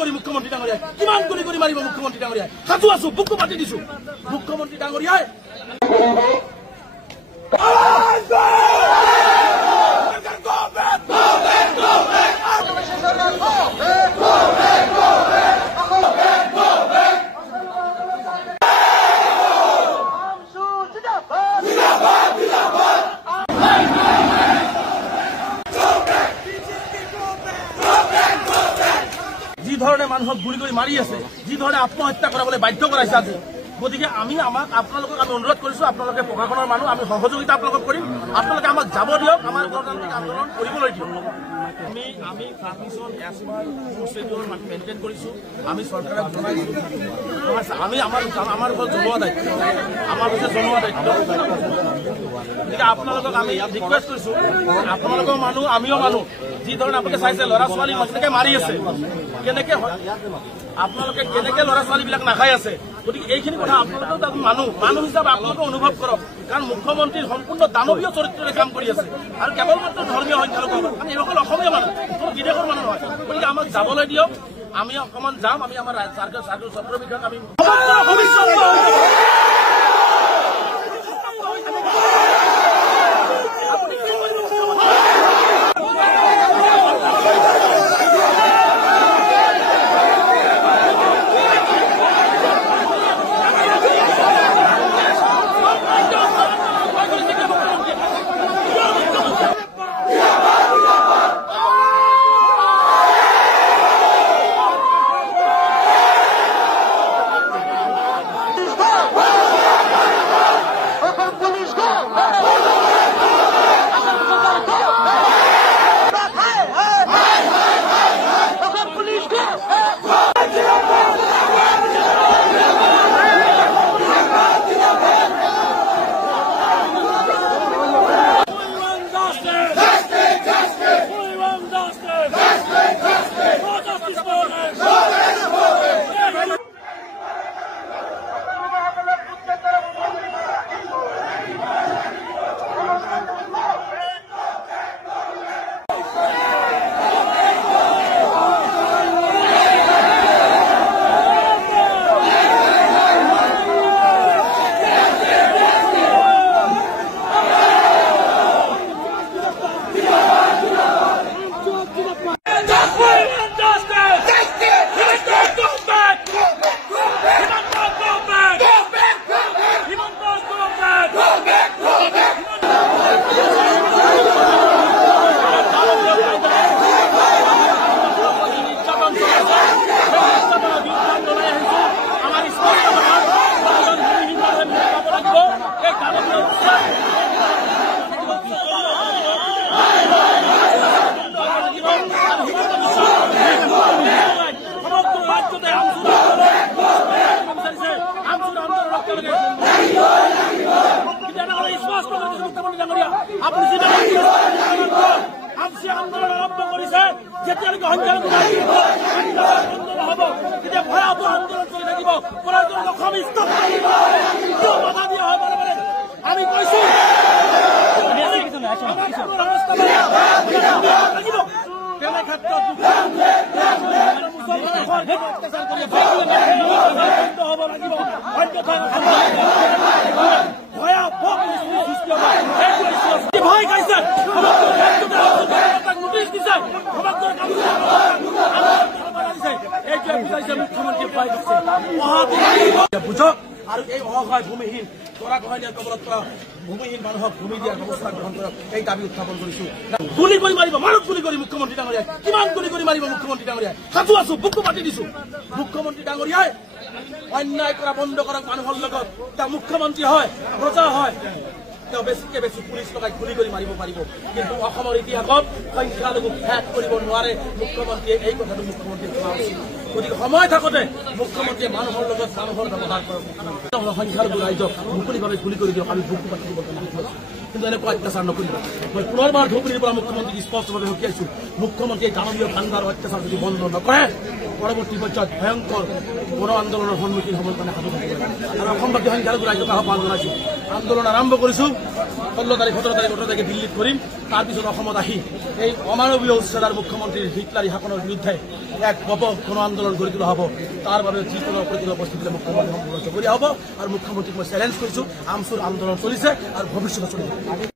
কৰি মুখ্যমন্ত্ৰী ডাঙৰীয়াই কিমান গুলি মাৰিব মুখ্যমন্ত্ৰী ডাঙৰীয়াই সাজু আছো বুকু পাতি দিছো মুখ্যমন্ত্ৰী ডাঙৰীয়াই যি ধৰণে মানুহক গুলি কৰি মাৰি আছে যি ধৰণে আত্মহত্যা কৰাবলৈ বাধ্য কৰাইছে আজি গতিকে আমি আপোনালোকক আমি অনুৰোধ কৰিছো আপোনালোকে প্ৰশাসনৰ মানুহ আমি সহযোগিতা আপোনালোকক কৰিম আপোনালোকে আমাক যাব দিয়ক আমাৰ গণতান্ত্ৰিক আন্দোলন কৰিবলৈ দিয়ক আমি পাৰ্টিশ্যন এছমাৰ প্ৰচিডিউৰ মেইনটেইন কৰিছো আমি চৰকাৰক জনাইছো আমি আমাৰ ওপৰত জনোৱা দায়িত্ব আমাৰ ওপৰত জনোৱা দায়িত্ব গতিকে আপোনালোকক আমি ৰিকুৱেষ্ট কৰিছো আপোনালোকৰ মানুহ আমিও মানুহ যি ধৰণে আপোনালোকে চাইছে ল'ৰা ছোৱালী কেনেকে মাৰি আছে কেনেকে আপোনালোকে কেনেকে ল'ৰা ছোৱালীবিলাক নাখাই আছে গতিকে এইখিনি কথা আপোনালোকেও মানুহ হিচাপে আপোনালোকে অনুভৱ কৰক কাৰণ মুখ্যমন্ত্ৰীৰ সম্পূৰ্ণ দানৱীয় চৰিত্ৰৰে কাম কৰি আছে আৰু কেৱল মাত্ৰ ধৰ্মীয় সংখ্যালঘু কাৰণ এইসকল অসমীয়া মানুহ কোনো বিদেশৰ মানুহ নহয় গতিকে আমাক যাবলৈ দিয়ক আমি অকণমান যাম আমি আমাৰ ছাত্ৰ বিষয়ক আমি আন্দোলন আৰম্ভ কৰিছে যেতিয়ালৈকে সংখ্যালঘু হ'ব তেতিয়া ভয়াৱহ আন্দোলন চলি থাকিব বাধা দিয়া হয় বাৰে আমি কৈছো তেনে ক্ষেত্ৰত হ'ব লাগিব ভয় খাইছে নোটিছ দিছে মুখ্যমন্ত্ৰী ভয় দিছে বুঝক আৰু এই অসহায় ভূমিহীন গৰাখহনীয়া কবলত পৰা ভূমিহীন মানুহক ভূমি দিয়াৰ ব্যৱস্থা গ্ৰহণ কৰক এই দাবী উত্থাপন কৰিছো গুলি কৰি মাৰিব মানুহ গুলি কৰি মুখ্যমন্ত্ৰী ডাঙৰীয়াই কিমান গুলি কৰি মাৰিব মুখ্যমন্ত্ৰী ডাঙৰীয়াই সাজু আছো বুকু পাতি দিছো মুখ্যমন্ত্ৰী ডাঙৰীয়াই অন্যায় কৰা বন্ধ কৰক মানুহৰ লগত তেওঁ মুখ্যমন্ত্ৰী হয় প্ৰজা হয় তেওঁ বেছিকে বেছি পুলিচ লগাই গুলি কৰি মাৰিব পাৰিব কিন্তু অসমৰ ইতিহাসত সংখ্যালঘুক শেষ কৰিব নোৱাৰে মুখ্যমন্ত্ৰীয়ে এই কথাটো মুখ্যমন্ত্ৰীয়ে কোৱা উচিত গতিকে সময় থাকোঁতে মুখ্যমন্ত্ৰীয়ে মানুহৰ লগত মানুহৰ ব্যৱহাৰ কৰক সংখ্যালঘু ৰাইজক মুকলিভাৱে গুলি কৰি দিয়ক আমি বুকু পাতি দিব কিন্তু এনেকুৱা অত্যাচাৰ নকৰিব মই পুনৰবাৰ ধুবুৰীৰ পৰা মুখ্যমন্ত্ৰীক স্পষ্টভাৱে সকীয়াইছো মুখ্যমন্ত্ৰীয়ে দানৱীয় কাণ্ডাৰ অত্যাচাৰ যদি বন্ধ নকৰে পৰৱৰ্তী পৰ্যায়ত ভয়ংকৰ গণ আন্দোলনৰ সন্মুখীন হ'বৰ কাৰণে সাজু থাকিব আৰু অসমবাসী সংখ্যালঘু ৰাইজক আহ্বান জনাইছোঁ আন্দোলন আৰম্ভ কৰিছোঁ 16 তাৰিখ 17 তাৰিখ 18 তাৰিখে দিল্লীত কৰিম তাৰপিছত অসমত আহি এই অমানৱীয় উচ্চতাৰ মুখ্যমন্ত্ৰীৰ হিটলাৰী শাসনৰ বিৰুদ্ধে এক গণ আন্দোলন গঢ়ি তোলা হ'ব তাৰ বাবে যিকোনো প্ৰতিকূল পৰিস্থিতিলৈ মুখ্যমন্ত্ৰী সম্পূৰ্ণ জগৰীয়া হ'ব আৰু মুখ্যমন্ত্ৰীক মই চেলেঞ্জ কৰিছোঁ আমচুৰ আন্দোলন চলিছে আৰু ভৱিষ্যতে চলিব।